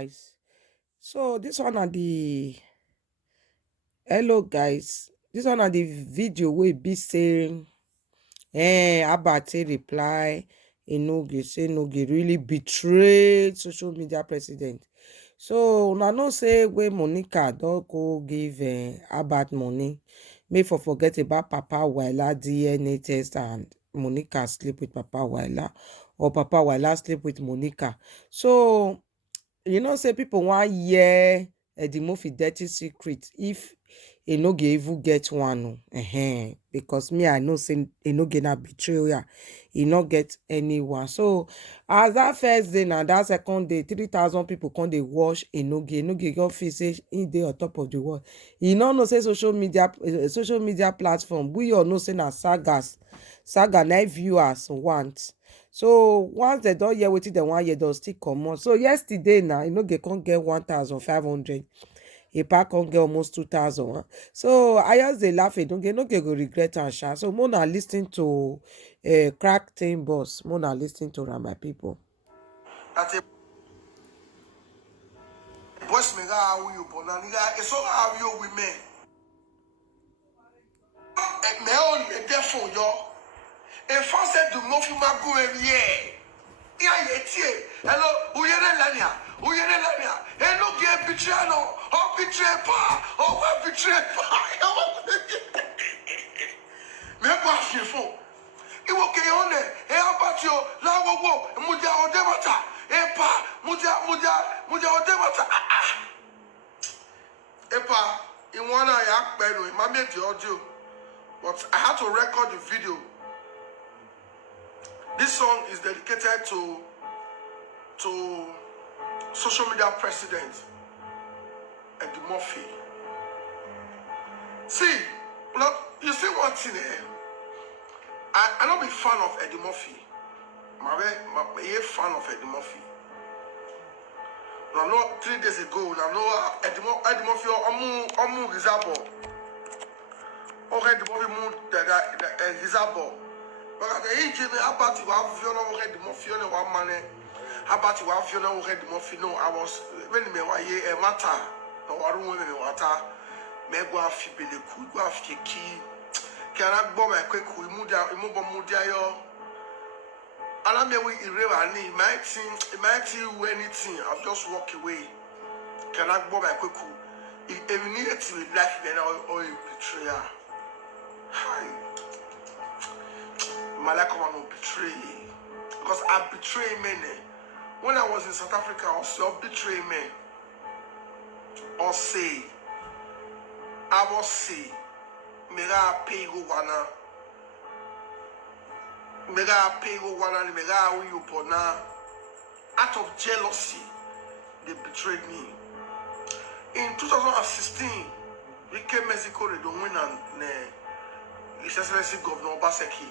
guys. So this one are the hello guys. This one are the video we be saying Abate reply Enoge say Enoge really betrayed social media president. So now no say where Monica don't go give Abat money. May for forget about Papa Waila DNA test and Monica sleep with Papa Waila or Papa Waila sleep with Monica. So say people want hear the movie dirty secret if no get even get one because me I know say no get na betrayal e no get anyone. So as that first day and that second day 3,000 people come dey watch Enoge go feel say he dey on top of the world. E no know say social media platform we all know say na saga na viewers want. So once they don hear wetin dem wan hear, dem still comot. So yesterday na Enoge come get 1,500. Epa come get almost 2,000. So I just dey laugh. Enoge go regret am sha. So Mona lis ten to crack team boss. Mona lis ten to am, my people. Boys me ga awu yo bona ni ga eso ga awu yo women. Me on me defo yo. E français du mofi magu erie. Ya yetie. Hello, uyere lania. Uyere lania. E no ge bitrano. O bitray pa. O wa bitray pa. Me kwa fifo. Iwo ke yone. E abatio la wowo. Mudia odemata. E pa mudia odemata. Epa, in one I act in my made the audio, but I had to record the video. This song is dedicated to social media president Eddie Murphy. See, look, you see one thing here. I don't be fan of Eddie Murphy. I'm a fan of Eddie Murphy. I know 3 days ago, I know Eddie Murphy omu Rizabo. Eddie Murphy mu Rizabo. But the age me about you have you know Eddie Murphy on one man. About you have you know Eddie Murphy no. I was when me wa ye matter. No waru me water. Me go afi bele ku go afi ki. Can I bomb my quick imu bomb yo. And I'm we irrelevant. It might do anything. I'll just walk away. Can I go my quick? If you need it to be life, then or you betrayer. Hi, Malaka will betray. Because I betray many. When I was in South Africa, I also betray men. Or say, I was say, Mera pay go wana. Mega pay one and mega you pona. Out of jealousy, they betrayed me. In 2016, we came Mexico they don't win and His Excellency Governor Obaseki.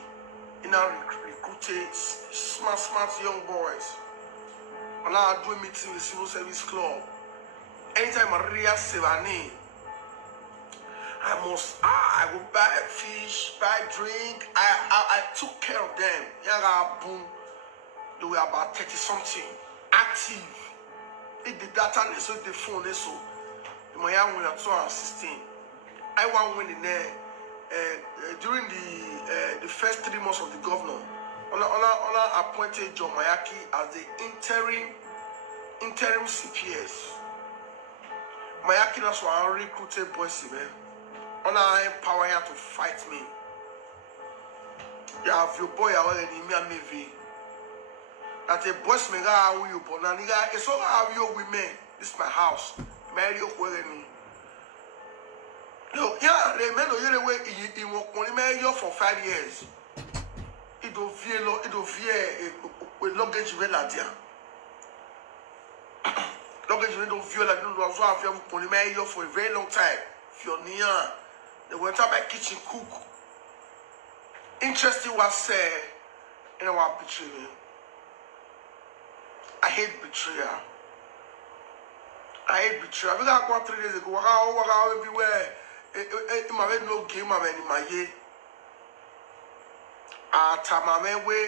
He now recruited smart young boys. And now I do a meeting with Civil Service Club. Anytime Maria Sevani, I would buy fish, buy drink. I took care of them. Yaga boom. They were about 30 something. Active. If the data is so the phone is so. My young one at 2016. I want winning there during the first 3 months of the governor. On appointed John Mayaki as the interim CPS. Mayaki that's why I recruited boys, man. I empower you to fight me. You have your boy already me and me. That a boss me ga you but na nigga it's all have your women. This is my house. Marry you me. No, yeah, remember you way he only marry you for 5 years. It do fear with luggage relatia. Luggage don't feel like no so have you only marry you for a very long time. If you're near they went up my kitchen cook. Interesting was said in our betrayal. I hate betrayal. We got go 3 days ago. Walk out everywhere. In my head no game in my year. My way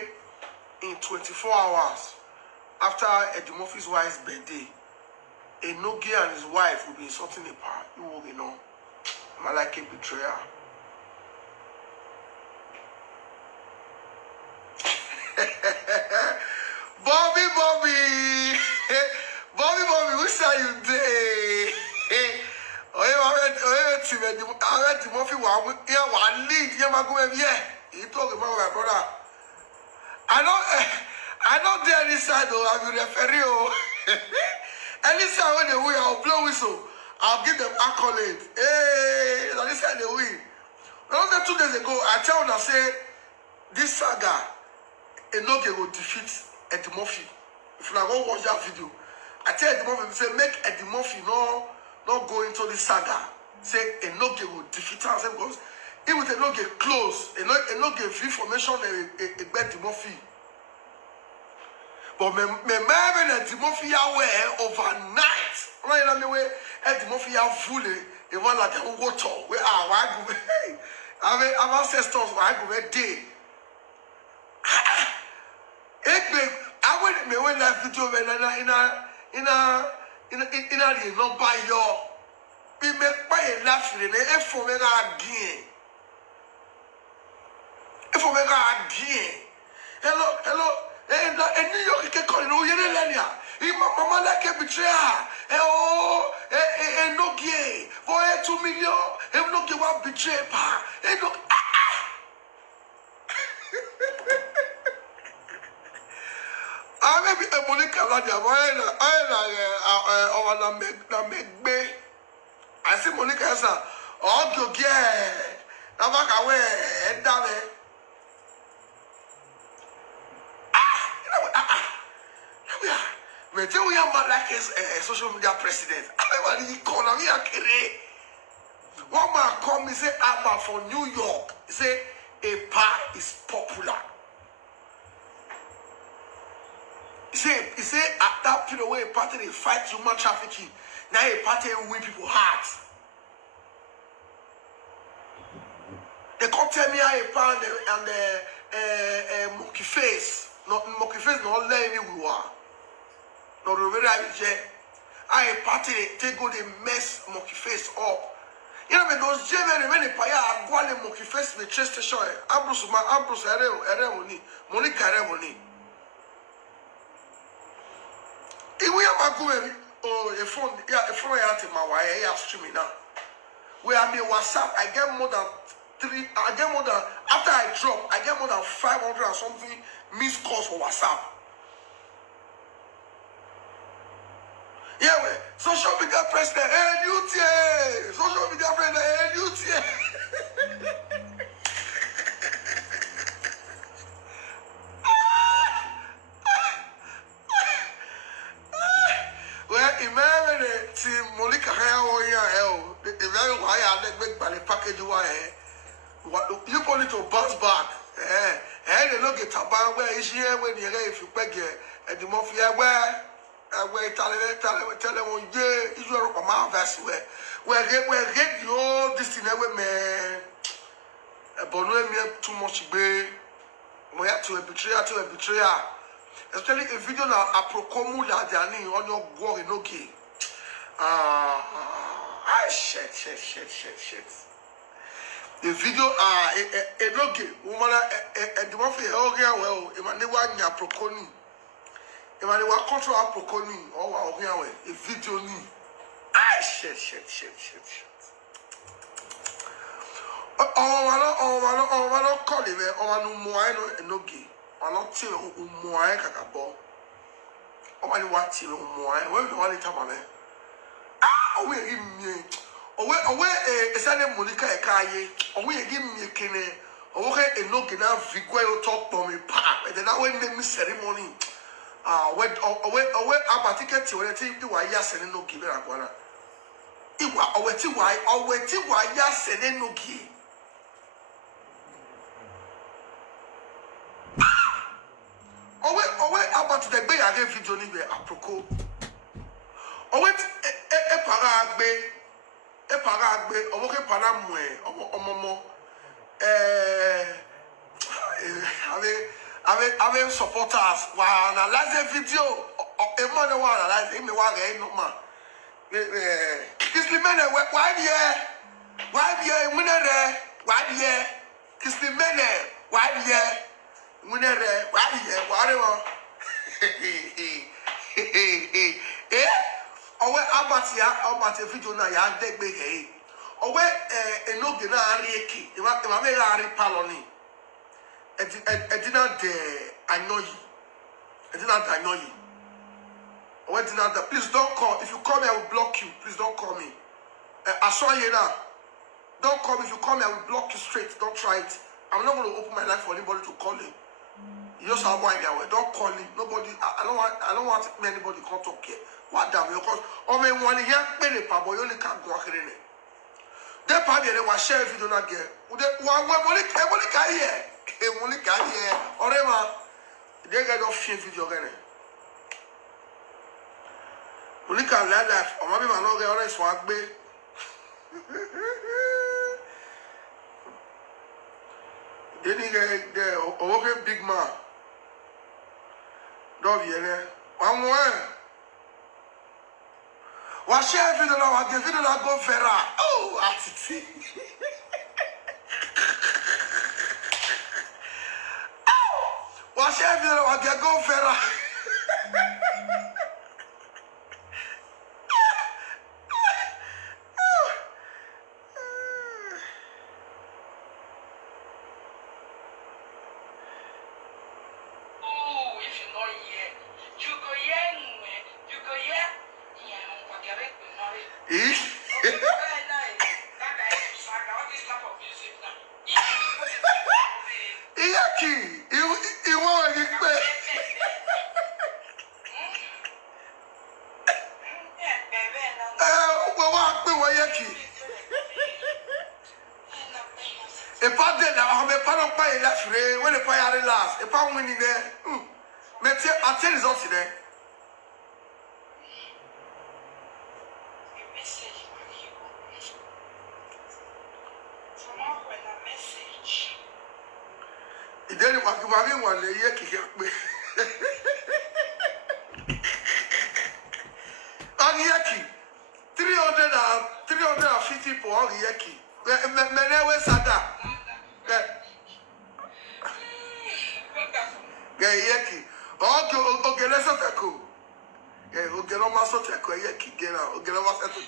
in 24 hours after Eddie Murphy's wife's birthday. Enoge and his wife will be insulting the power. You know, I'm like a betrayer. Bobby, Bobby, which are you day? Oh, I read Timothy. One lead. Yeah, he talking about my brother. I don't dare this side though. I will refer you. Any side when they win, I'll blow whistle. I'll give them accolade. Hey, this side they win. Another 2 days ago, I tell them, I say, this saga, Enoge will defeat Eddie Murphy. If you go watch that video, I tell Eddie Murphy, say, make Eddie Murphy not go into this saga. Say, Enoge will defeat her. Because if with Enoge close, Enoge information, Eddie Murphy. But me Eddie Murphy aware overnight. Right now, me Eddie Murphy are fully. They want like a water. We are why go. Our ancestors why go day. I went me when that video in a no buy your be make buy a laugh in a for me again. If we again. Hello. And New York can call you Yelenia. Mama like a betrayer. And no gay. For 2 million. And no give up betray pa. And no. I may be a Monica Ladia. I make me. I see Monica as a oh, you get. Now back away and down there. But we are like a social media president. Everybody call me a kid. One man call me say I'm from New York. He say a pie is popular. He say at that period where a party they fight human trafficking. Now a party win people hearts. They come tell me how a pound and the monkey face. Not monkey face, not let me we are. No, the way I party they go they mess monkey face up. You know, those German when they pay a go and monkey face the chest to show. Ambrose money, Monica money. If we have a go, oh, a phone out in my wire, I streaming now. Where I mean WhatsApp, I get more than after I drop, I get more than 500 and something missed calls for WhatsApp. Yeah, well, social media president, NUTA! Social media president, NUTA! Well, imagine it, Team Monica the very why I make by the package you put it to bounce back. They look at Taban where is here when you're if you beg at the mafia where. Tell them, yeah, you are a man vessel. Where get your this thing away, man. But when we have too much bay, we have to a betrayer. Especially a video now, a procomu la dani on your war in okay. Shit. The video, a logi, woman, and the one for your well, if I never knew a proconi. If I were control proconi or a video ni. Shit. Oh, I call it. Oh, no more no gay. I not tell you more kakabo. Oh, I want to more. Where you want it, man? We give me. Oh, it's a Monica Kaye. Oh, we give me a kene. Oh, okay, a no gina vigor talk for me. And then I went to ceremony. When about ticket to a team to a yes and no give it a guana. It was why yes and no give. About the bay I gave you Johnny apropos. A paragbe, or okay, paramwe, or momo. Ave supporters. Wow, analyze the video. A man one analyze him. No man. Kisli mene why die munere why die Kisli mene why die munere why die whatever owe abati video na ya degbe he owe enoge na ari eki ima me ari paloni edina de anyoyi please don't call. If you call me, I will block you. Please don't call me. I saw you now. Don't call me. If you call me, I will block you straight. Don't try it. I'm not going to open my life for anybody to call you. You just have one idea. Don't call me. Nobody. I don't want anybody to come talk here. What damn? Because I mean, when you hear me, Papa, you only can't go ahead in it. They probably they will share video not get. One only can hear. Only can hear. Or they get off video again. Only can let life. Or maybe my no get honest swag be. Then he get the big man. Don't be there. One more. What share video now? What give video now go Ferra? Oh, attitude. What share video now? What go Ferra? If I did now, I'm a panel pay last ray when the fire last. If I'm winning there, I'll tell you something there. Then you want one year kick me. On Yaki 350 for all Yaki. Menewe Sada. Yaki. Okay, let's not go. Okay, no matter what Yaki get out. Okay, no matter what.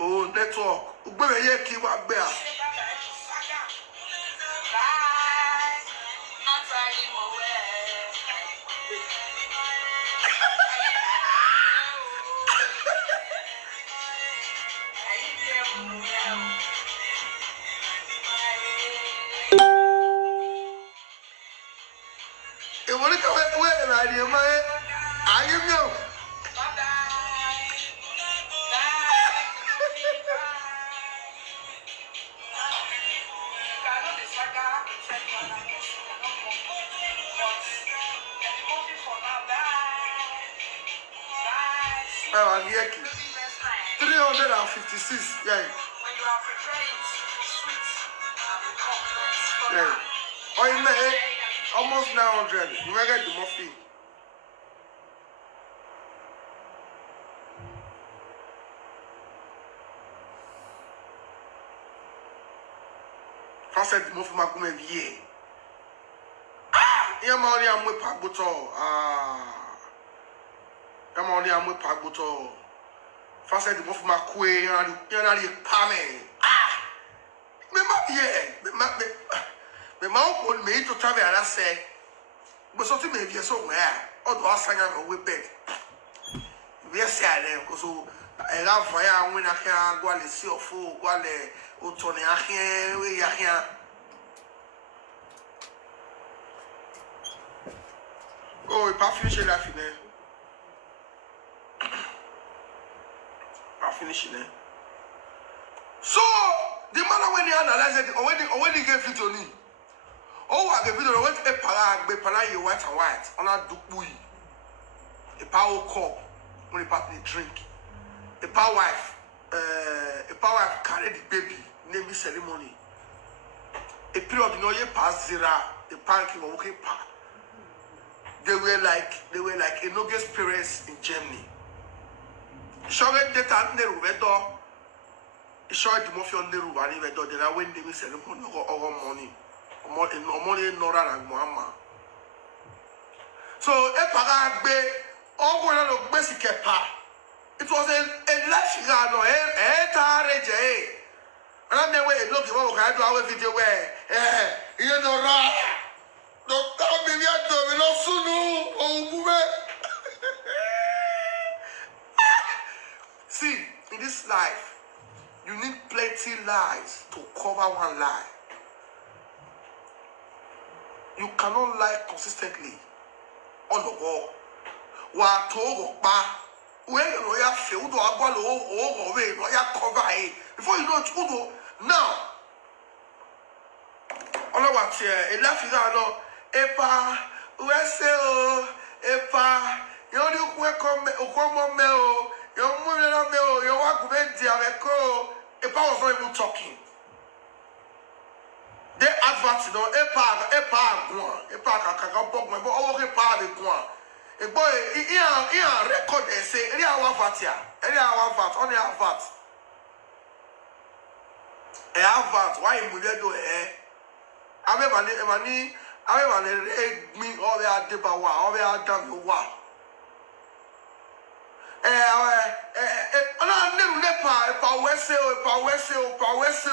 Oh, network. Ugbeme ye ki wa gbe a. E woni ka we na ri ma e. Ayi mi o. Oh, Yaki. 356, yeah. Yeah. Oh, you made almost 900. You may get the muffin. Français the muffin ma come vie. Ah, il m'a dit à moi pas bouton. Ah. Il m'a dit à moi pas bouton. Français the muffin ma coué, il y en a des pas mais. Ah. Mais ma vie, mais ma on me to travel and I say, but something may be so where all the sang on with bed. We are saying, because I love fire when I can go and see your food, go and Tony Ahin, we are here. Oh, pas finish la finale. finishing it. So the man when he analyzed it, when he gave it to me, oh, I gave it to a para you white and white on a dupui, a power cup when he partly drink, a power wife carried the baby, naming ceremony. A period no ye pass zero, the parking of okay pa. They were like Enoge's parents in Germany. Showed data ne rubedo. Showed the mafia on the ruba ni vedo. Then I went to ceremony or money. Money nora and Muhammad. So a paragbe all going on basic pa. It was a life no a and I'm the way look at what I do our video where you know right. Don't tell me yet to me no sunu oh See, in this life, you need plenty lies to cover one lie. You cannot lie consistently on the wall. Wa to ba when you are feel do agwalo o we no ya cover it before you know it now all what here e la figure no epa we say o epa you only welcome okomo me o you move na me o you wa go be dia we ko epa was not even talking. They advert no epa kaka bok me but o epa de go a boy here record and say any our vat here any our vat only our vat e have vat why you do ame mani me all the adeba wa all the adam wa ona neru nepa pa wese o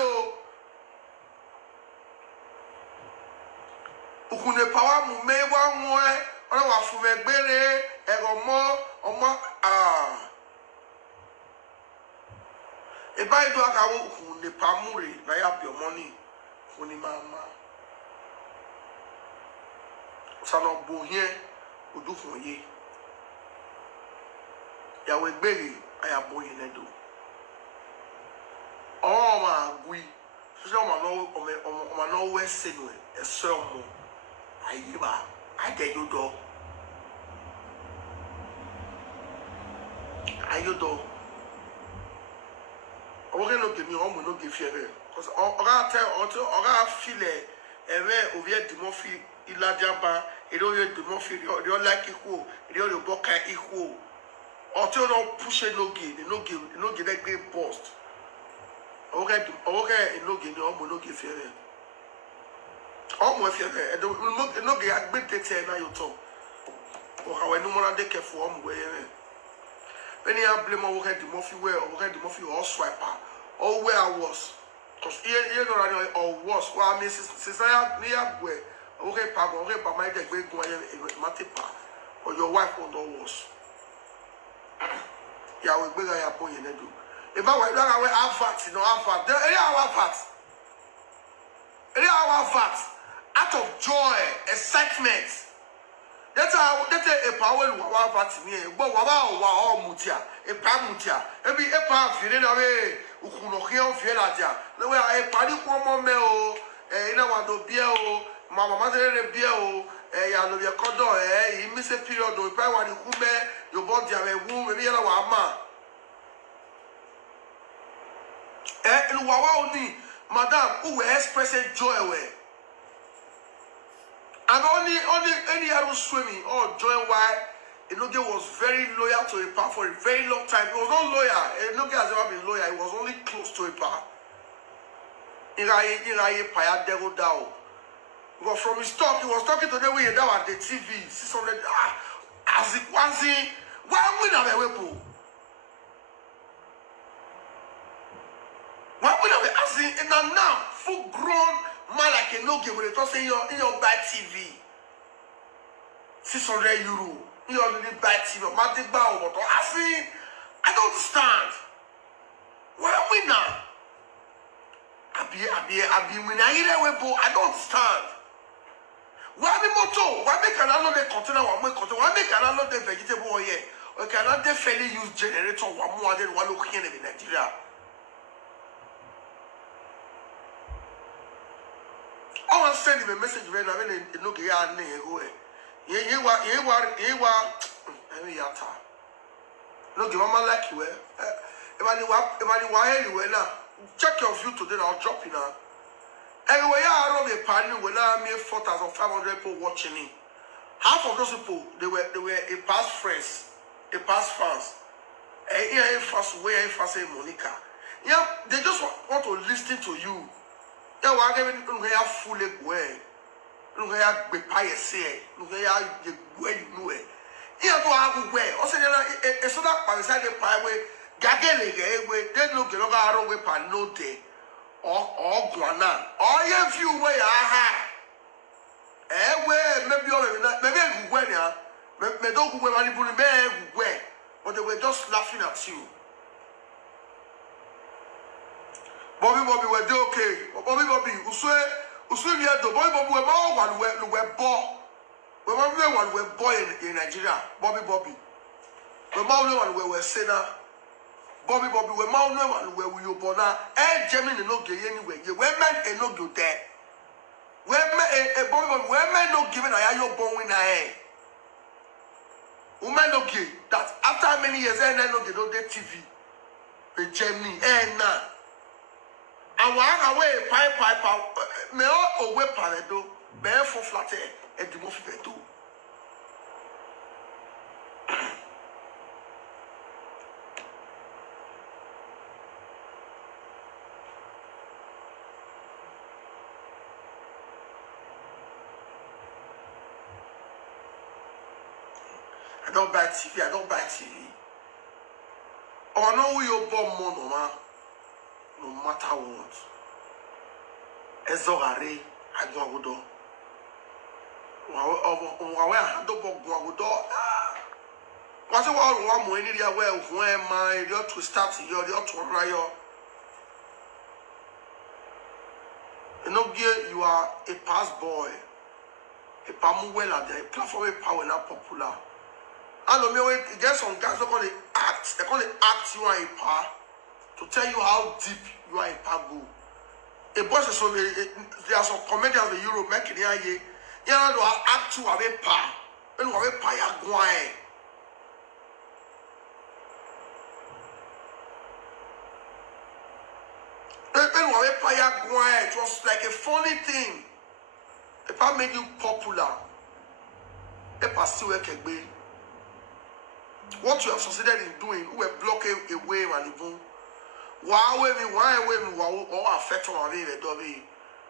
ukune power mu me wa nwo ona wa fumegbere egomo omo e bai do aka wo ukune pamure na ya bi money funi mama sano bo hie odufun ye ya we gbere aya bo yin edo o ma gui so ma no we senu e so mo ayiba adeyodo oge no give me omo no give fear cause oga tell oga feel ewe ovie demofi ilajaba eroye demofi rio like iku rio boka iku until no push no give that great burst oge no give no omo no give fear omo fear no give agbe tete na yo to o ka we no mo na de careful omo we when you blame over the Murphy where over the Murphy or swiper or where I was. Because here no running or was well I mean since I have near where okay papa okay but my great great matipa or your wife on the was. Yeah, we bring a boy in the do. If I were not away advert, you know advert. There any our advert out of joy, excitement. That's a power wa party me but wa mutia e pa mutia e bi e pa fire na we ukuno ke on fie la dia le we e pa di ko mo me o ina wa do bia o mama re bia o ya lo bia kodo I mi se period o pa wa di ku me yo bo dia we wu e bi ya wa ma lu wa oni madam who were expressing joy we. And only any arrow swimming or join why Enoge was very loyal to Epa for a very long time. He was not loyal. Enoge has never been loyal. He was only close to Epa. Because from his talk, he was talking to them when he down at the TV. 600 as it was in why we not a weapon? Why we not as in now full grown man like Enoge when they talk in your bad TV. 600 euro. You only buy TV. I don't understand. Why are we now? I don't understand. Why be moto? Why make an another container? Why make an another vegetable here? We cannot definitely use generator one more than one look in Nigeria. I want to send him a message when I'm in the look here and go. You no give mama like you. If I anywhere now, check your view today. I'll drop you now. Anyway, I don't be partner when I made 4,500 people watching me. Half of those people they were a past friends, a past fans. Yeah, fast way, fast Monica. Yeah, they just want to listen to you. Yeah, we're giving you full way. You have be pious say. You have the way you know it. Yeah, to have way. Also, it's so that by the side of the pie way, Gagele, they look at our way pan no day or guana. Or if you way, aha. Maybe maybe don't go where anybody may, but they were just laughing at you. Bobby were okay. Bobby, Uswe here the Bobby were more one were born. We were born in Nigeria. Bobby. We more one were sinner. Bobby, we more one where we were born. Eh, Germany no gay anyway. You were meant and no go there. Where men not given a yo born in a woman no gay that after many years and I know they don't get TV with Germany and now I walk away pipe me all away paredo me for flat and the most of it. I don't buy TV. Oh, I know you're born more, no matter what. Ezorare, I don't go. I don't go. What's the one more in the way when my you're to start your to run. You know, you are a past boy, a pamuela, the platform power not popular. I don't know, there's some guys that call it act. They call it act you are a power to tell you how deep you are a power go. A boss is so there are some comedians in Europe making it here. You know, act you are a power. When you are a power, going. When you are a power, going. It was like a funny thing. If I made you popular, if I still work a what you have succeeded in doing, who will block away and even why affect on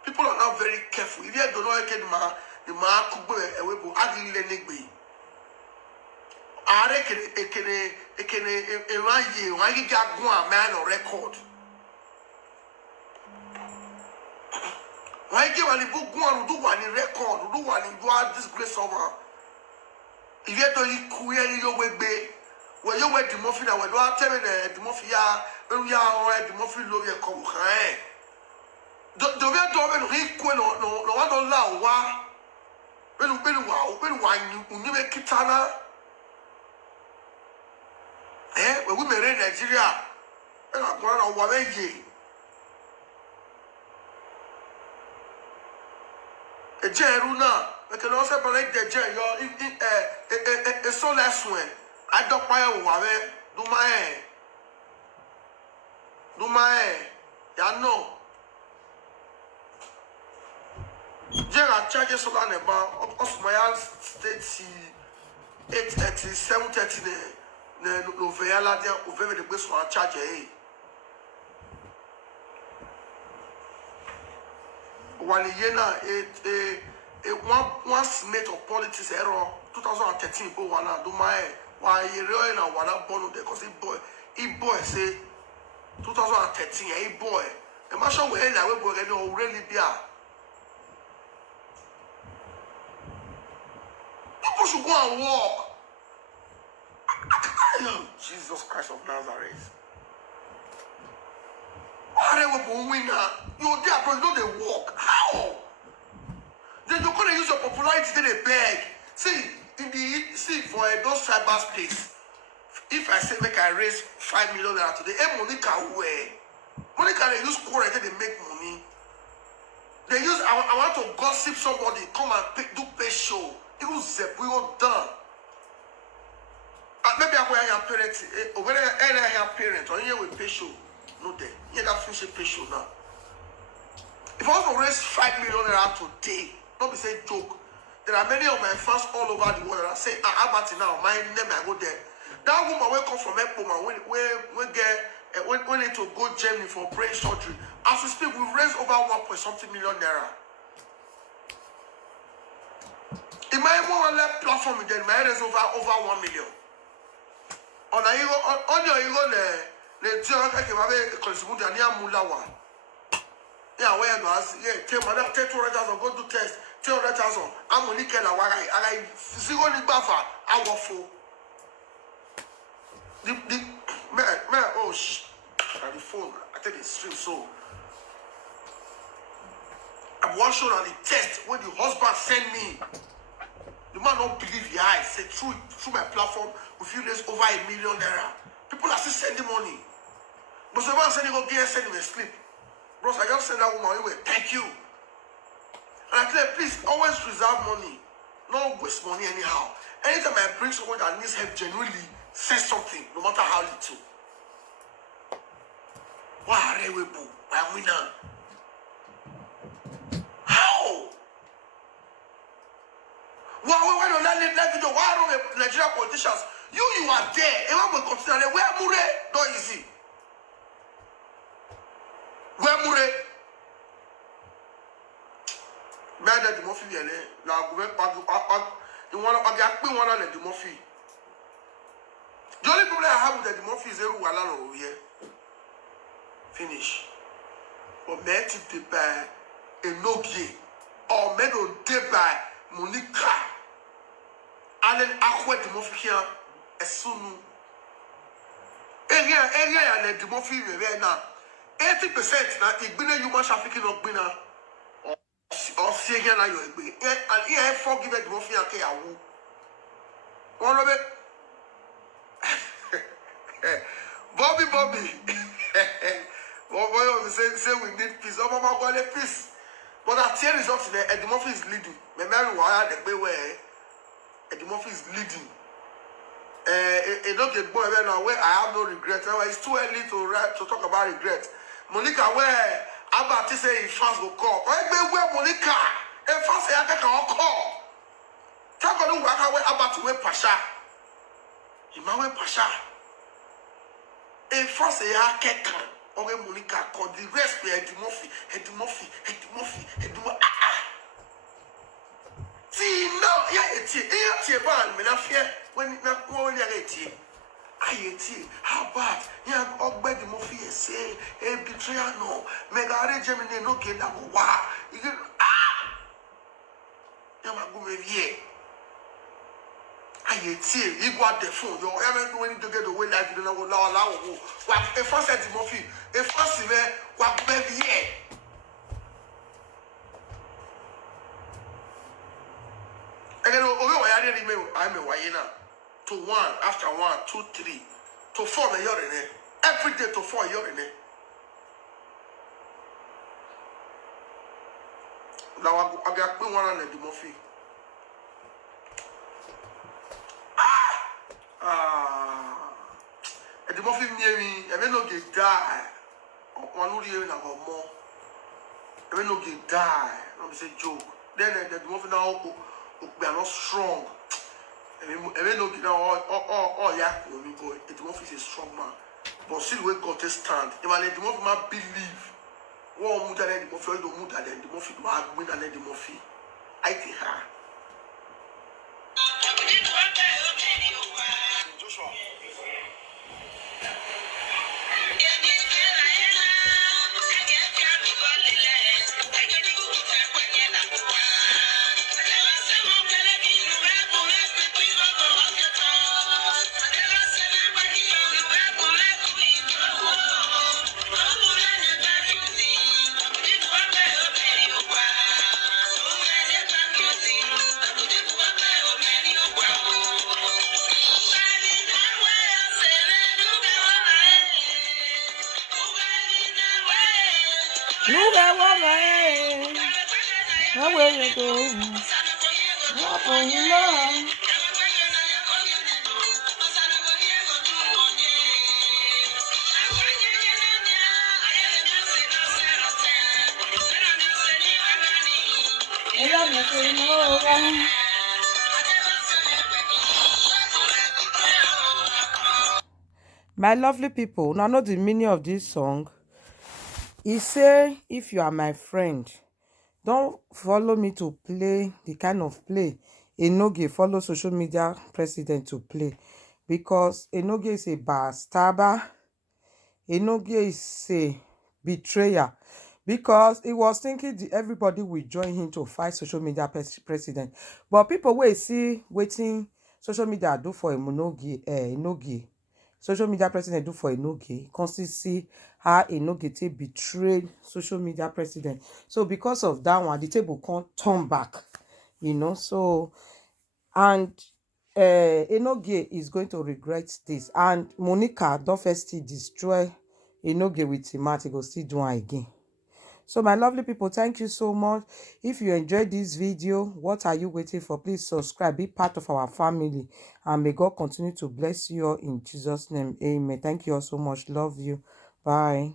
people are not very careful. If you don't know the man could be away, but I didn't let it be. I reckon a got man on record. Why give a book one do one in record, do one in disgrace over. If you don't query your way, where you went to Muffin, I would not tell me the Muffia, when we are the Muffin Lovia come. The way to request no one don't allow why. When you make Kitana, when we marry Nigeria, and I'm going to Waway. A Jeruna. I can also believe the jail. It's so last one. I don't buy a wave. Do my ya know. Jail charges on the bar of my state 8:30, 7:30. No veala there over the best one charge. One year one smith of politics error 2013 go wana do my why you really na wana born there cause he boy say 2013 he boy the marshal we na we boy no really be people should go and walk. Jesus Christ of Nazareth. Why they will win now? You there but you know they walk. How? Then you're going to use your popularity to the beg. See, for those cyber space, If I say make I raise 5 million naira today, Monica where? Monica they use quarrel they make money. They use I want to gossip somebody, come and do pay show. It was zep, we all done. Maybe I have parents, or whether I have parents, or here with pay show. No day. You got finish a pay show now. If I want to raise 5 million naira today, don't be saying joke. There are many of my fans all over the world that say, Albert now, my name I go there. That woman will come from Epoma when need to go Germany for brain surgery. As we speak, we've raised over 1.something million naira. In my more platform, then my raise over 1 million. On your ego, the deal I can have a consumer than Mulawa. Yeah, where you ask, yeah, take 200,000, go to test, 200,000. I'm only kill I zero the buffer, I will full. The man, oh shh, the phone, I take the stream so. I'm watching on the test when the husband sent me. The man don't believe the eyes. Say through my platform, we feel there's over 1 million naira. People are still sending money. But the man said he go get send him a slip. Bros, I just send that woman away. Thank you. And I tell her, please always reserve money. Not waste money anyhow. Anytime I bring someone that needs help genuinely, say something, no matter how little. Why are we boo? Why are we now? How? Why don't I let video? Why don't Nigerian politicians? You are there. Everyone will consider where Mure? Not easy. Where Mure? Man, that the Murphy, now go back. You want to get one on the Murphy. The only problem I have with the Murphy is who are over here. Finish. Or men to buy a Nokia. Or men to buy Monica. Allen Aqua the Murphy here. As soon area and the Murphy now. 80% now it been a human trafficking of Bina. Or see again now you're and here forgive the Murphy and Kayawu. One of it. Bobby. Boy, say we need peace. Oh, Mama, God, peace. But that tear is up today. Eddie Murphy is leading. Remember why the way where Eddie Murphy is leading. It don't get boy now where I have no regret. It's too early to talk about regret. Monica, where Abba say he fast will call. Where Monica? And fast I can call. Talk about where Abba to where Pasha. Imawe Pasha. And fast I can. Oge Monica called the rest be Eddie Murphy. See now, yeah, it's a band, man. I fear when you're how bad? Yeah, Ogbe the Murphy say, a betrayal no. Mega Gemini no get that wow. You get Yamago here. I you got the phone. You haven't when to get away like you don't know allow. What a first at the Murphy, a first event, what baby here. Again, I didn't email. I'm a Wayana. To 1, after 1, 2, 3, to 4 a year in it. Every day to 4 a year in it. Now I got one on the Murphy. The Murphy near me, I may not get die. One would hear about more. I may not get die. Let me say joke. Then the Murphy now we are not strong. I mean, no, yeah, boy. The Murphy is a strong man, but still we got to stand. If I let the Murphy man believe, one mother and the Murphy, don't move that, the Murphy do have win and the Murphy. I think her. Joshua. Where you go? My lovely people, now know the meaning of this song. He say, if you are my friend, don't follow me to play the kind of play Enoge follow social media president to play, because Enoge is a backstabber. Enoge is a betrayer, because he was thinking everybody will join him to fight social media president. But people will see wetin social media do for Enoge, social media president do for Enoge, come see how Enoge take betrayed social media president. So because of that one, the table can't turn back, so, and Enoge is going to regret this, and Monica don first still destroy Enoge with him mouth. He go still do am again. So my lovely people, thank you so much. If you enjoyed this video, what are you waiting for? Please subscribe, be part of our family, and may God continue to bless you all in Jesus' name. Amen. Thank you all so much. Love you. Bye.